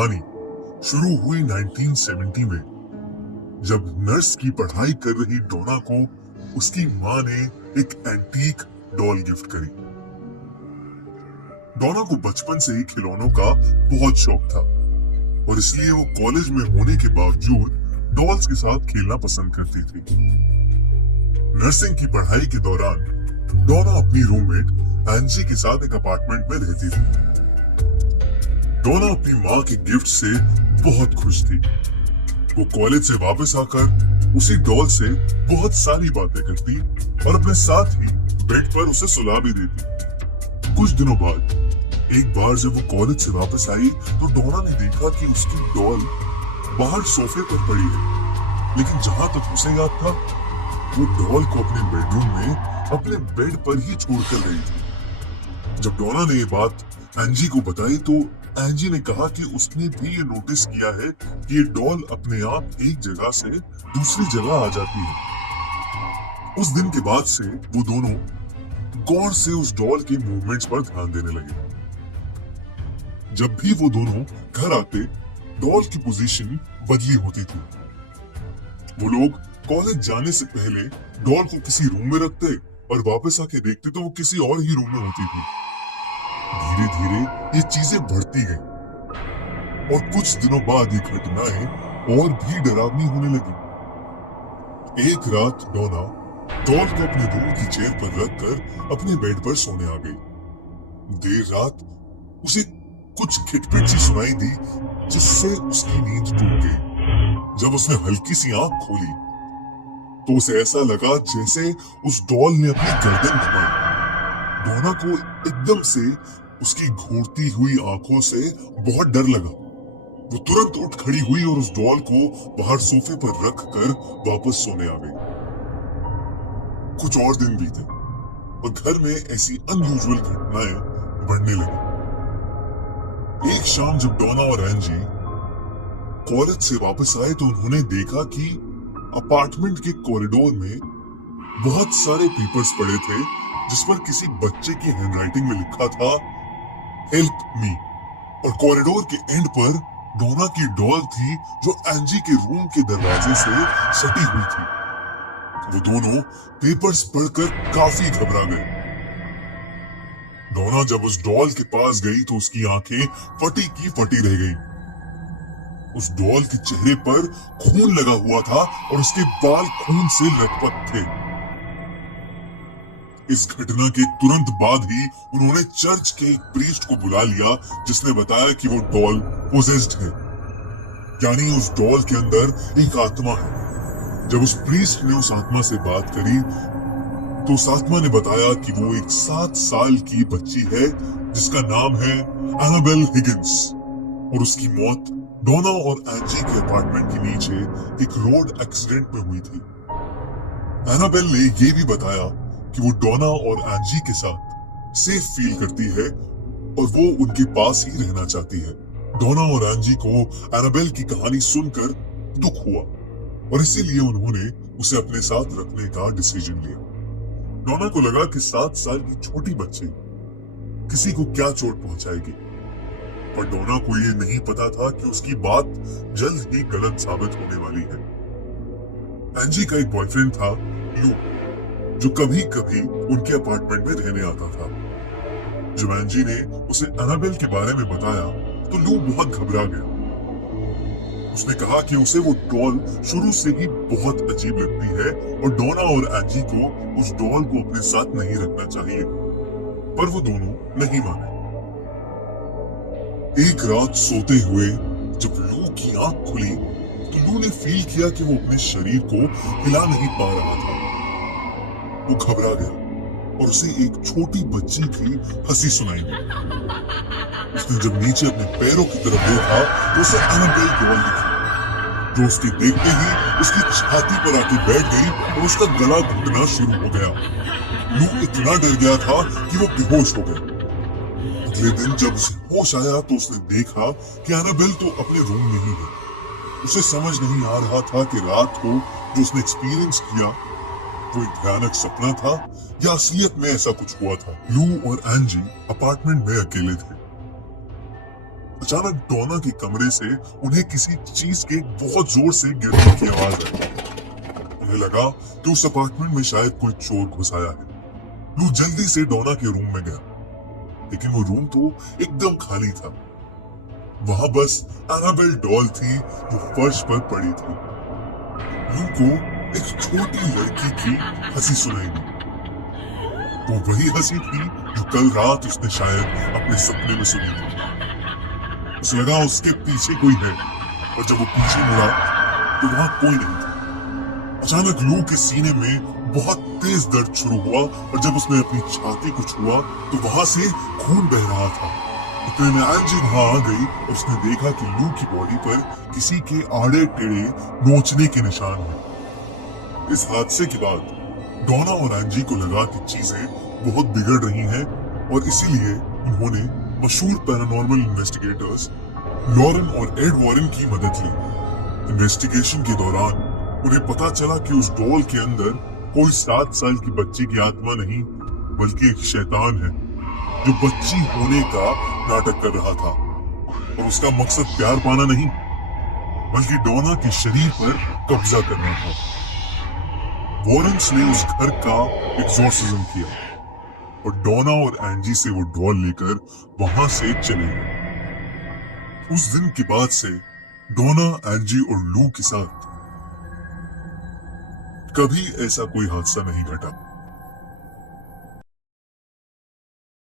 कहानी शुरू हुई 1970 में, जब नर्स की पढ़ाई कर रही डोना को उसकी मां ने एक एंटीक डॉल गिफ्ट करी। डोना को बचपन से ही खिलौनों का बहुत शौक था और इसलिए वो कॉलेज में होने के बावजूद डॉल्स के साथ खेलना पसंद करती थी। नर्सिंग की पढ़ाई के दौरान डोना अपनी रूममेट एंजी के साथ एक अपार्टमेंट में रहती थी। डोना अपनी माँ के गिफ्ट से बहुत खुश थी। वो कॉलेज से वापस आकर उसी डॉल से बहुत सारी बातें करती और अपने साथ ही बेड पर उसे सुला भी देती। कुछ दिनों बाद एक बार जब वो कॉलेज से वापस आई तो डोना ने देखा कि उसकी डॉल बाहर सोफे पर पड़ी है, लेकिन जहां तक उसे याद था वो डॉल को अपने बेडरूम में अपने बेड पर ही छोड़कर गई थी। जब डोना ने ये बात एंजी को बताई तो एंजी ने कहा कि उसने भी ये नोटिस किया है कि ये डॉल अपने आप एक जगह से दूसरी जगह आ जाती है। उस दिन के बाद से वो दोनों गौर से उस डॉल के मूवमेंट्स पर ध्यान देने लगे। जब भी वो दोनों घर आते, डॉल की पोजीशन बदली होती थी। वो लोग कॉलेज जाने से पहले डॉल को किसी रूम में रखते और वापस आके देखते तो वो किसी और ही रूम में होती थी। धीरे धीरे ये चीजें बढ़ती गई और कुछ दिनों बाद ये घटनाएं और भी डरावनी होने लगी। एक रात डोना डॉल को अपने रूम की चेयर पर रखकर अपने बेड पर सोने आ गई। देर रात उसे कुछ खिटपिट सी सुनाई दी जिससे उसकी नींद टूट गई। जब उसने हल्की सी आंख खोली तो उसे ऐसा लगा जैसे उस डॉल ने अपनी गर्दन घुमाई। डोना को एकदम से उसकी घूरती हुई आंखों से बहुत डर लगा। वो तुरंत उठ खड़ी हुई और उस डॉल को बाहर सोफे पर रख कर वापस सोने आ गई। कुछ और दिन बीते और घर में ऐसी अनयूजुअल घटनाएं बढ़ने लगी। एक शाम जब डोना और एंजी कॉलेज से वापस आए तो उन्होंने देखा कि अपार्टमेंट के कॉरिडोर में बहुत सारे पेपर्स पड़े थे जिस पर किसी बच्चे की हैंडराइटिंग में लिखा था हेल्प मी, और कॉरिडोर के एंड पर डोना की डॉल थी जो एंजी के रूम के दरवाजे से सटी हुई थी। वो दोनों पेपर्स पढ़कर काफी घबरा गए। डोना जब उस डॉल के पास गई तो उसकी आंखें फटी की फटी रह गईं। उस डॉल के चेहरे पर खून लगा हुआ था और उसके बाल खून से लथपथ थे। इस घटना के तुरंत बाद ही उन्होंने चर्च के एक प्रीस्ट को बुला लिया जिसने बताया कि वो डॉल पोजेस्ड है, यानी उस डॉल के अंदर एक आत्मा है। जब उस प्रीस्ट ने उस आत्मा से बात करी तो उस आत्मा ने बताया कि वो एक 7 साल की बच्ची है जिसका नाम है एनाबेल हिगिंस और उसकी मौत डोना और एंजी के अपार्टमेंट के नीचे एक रोड एक्सीडेंट में हुई थी। एनाबेल ने ये भी बताया कि वो डोना और एंजी के साथ सेफ फील करती है और वो उनके पास ही रहना चाहती है। डोना और एंजी को एनाबेल की कहानी सुनकर दुख हुआ और इसीलिए उन्होंने उसे अपने साथ रखने का डिसीजन लिया। डोना को लगा कि 7 साल की छोटी बच्ची किसी को क्या चोट पहुंचाएगी, पर डोना को ये नहीं पता था कि उसकी बात जल्द ही गलत साबित होने वाली है। एंजी का एक बॉयफ्रेंड था लू, जो कभी कभी उनके अपार्टमेंट में रहने आता था। जब एंजी ने उसे एनाबेल के बारे में बताया तो लू बहुत घबरा गया। उसने कहा कि उसे वो डॉल शुरू से ही बहुत अजीब लगती है और डोना और एंजी को उस डॉल को अपने साथ नहीं रखना चाहिए, पर वो दोनों नहीं माने। एक रात सोते हुए जब लू की आंख खुली तो लू ने फील किया कि वो अपने शरीर को हिला नहीं पा रहा था। वो घबरा गया और उसे एक छोटी बच्ची की हंसी सुनाई दी। उसने जब नीचे अपने पैरों की तरफ देखा तो उसे एनाबेल डॉल दिखी, जो उसके देखते ही उसकी छाती पर आके बैठ गई और उसका गला घुटना शुरू हो गया। लू इतना डर गया था कि वो बेहोश हो गया। अगले दिन जब उसे होश आया तो उसने देखा कि एनाबेल तो अपने रूम में ही है। उसे समझ नहीं आ रहा था कि रात को जो उसने एक्सपीरियंस किया वो एक भयानक सपना था या असलियत में ऐसा कुछ हुआ था। लू और एंजी अपार्टमेंट में अकेले थे। अचानक डोना के कमरे से उन्हें किसी चीज के बहुत जोर से गिरने की आवाज आई। उन्हें लगा कि उस अपार्टमेंट में शायद कोई चोर घुस आया है। लू जल्दी से डोना के रूम में गया, लेकिन वो रूम तो एकदम खाली था। वहां बस एनाबेल डॉल थी जो फर्श पर पड़ी थी। लू को एक छोटी लड़की की हंसी सुनाई दी। वो वही हंसी थी जो कल रात उसने शायद अपने सपने में सुनी थी। उसे लगा उसके पीछे कोई है, और जब वो पीछे मुड़ा तो वहां कोई नहीं था। अचानक लू के सीने में बहुत तेज दर्द शुरू हुआ, और जब उसने अपनी छाती को छुआ तो वहां से खून बह रहा था। इतने में एंजी वहां आ गई और उसने देखा कि लू की बॉडी पर किसी के आड़े टेढ़े नोचने के निशान हैं। इस हादसे के बाद डोना और एंजी को लगा कि चीजें बहुत बिगड़ रही हैं, और इसीलिए उन्होंने मशहूर पैरानॉर्मल इन्वेस्टिगेटर्स लॉरेन और एड वॉरेन की मदद ली। इन्वेस्टिगेशन के दौरान उन्हें पता चला कि उस डॉल के अंदर कोई 7 साल की बच्ची की आत्मा नहीं, बल्कि एक शैतान है जो बच्ची होने का नाटक कर रहा था, और उसका मकसद प्यार पाना नहीं, बल्कि डोना के शरीर पर कब्जा करना था। वॉरेंस ने उस घर का एक्सॉर्सिज्म किया, और डोना और एंजी से वो डॉल लेकर वहां से चले गए। उस दिन के बाद से डोना, एंजी और लू के साथ कभी ऐसा कोई हादसा नहीं घटा।